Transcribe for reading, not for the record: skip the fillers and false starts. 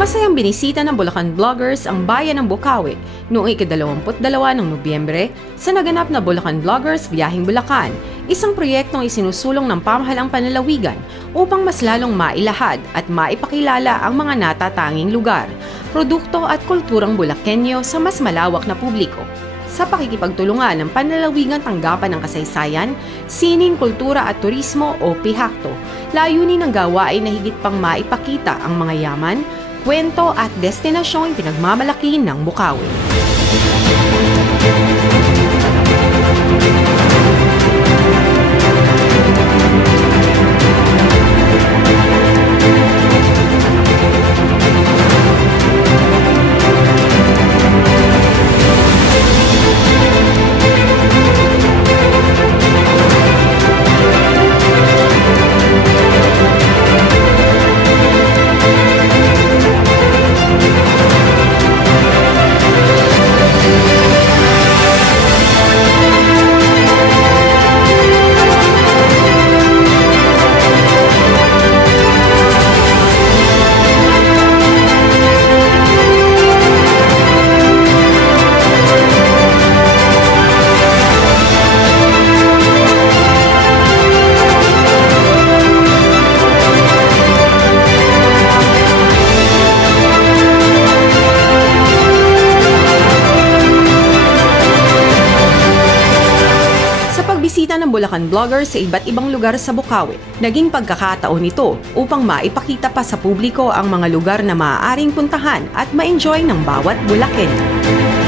Masayang binisita ng Bulacan Vloggers ang bayan ng Bocaue noong ika-22 ng Nobyembre sa naganap na Bulacan Vloggers Biyaheng Bulacan, isang proyektong isinusulong ng pamahalang panlalawigan upang mas lalong mailahad at maipakilala ang mga natatanging lugar, produkto at kulturang Bulakenyo sa mas malawak na publiko. Sa pakikipagtulungan ng Panlalawigan Tanggapan ng Kasaysayan, Sining, Kultura at Turismo o PIHACTO, layunin ng gawain na higit pang maipakita ang mga yaman, kwento at destinasyong pinagmamalaki ng Bocaue. Bisita ng Bulacan Vloggers sa iba't ibang lugar sa Bocaue. Naging pagkakataon ito upang maipakita pa sa publiko ang mga lugar na maaaring puntahan at ma-enjoy ng bawat Bulakenyo.